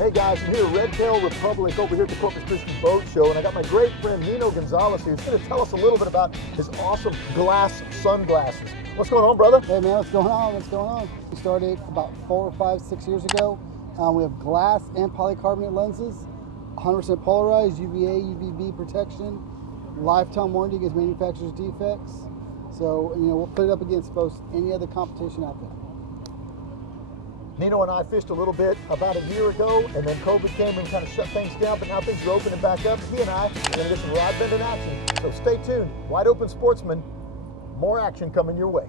Hey guys, I'm here at Redtail Republic over here at the Corpus Christi Boat Show, and I got my great friend Nino Gonzalez here. He's going to tell us a little bit about his awesome glass sunglasses. What's going on, brother? Hey man, what's going on? What's going on? We started about 4, 5, 6 years ago. We have glass and polycarbonate lenses, 100% polarized, UVA, UVB protection, lifetime warranty against manufacturer's defects. So, we'll put it up against most any other competition out there. Nino and I fished a little bit about a year ago, and then COVID came and kind of shut things down, but now things are opening back up. He and I are going to get some rod bending action. So stay tuned. Wide Open Sportsman, more action coming your way.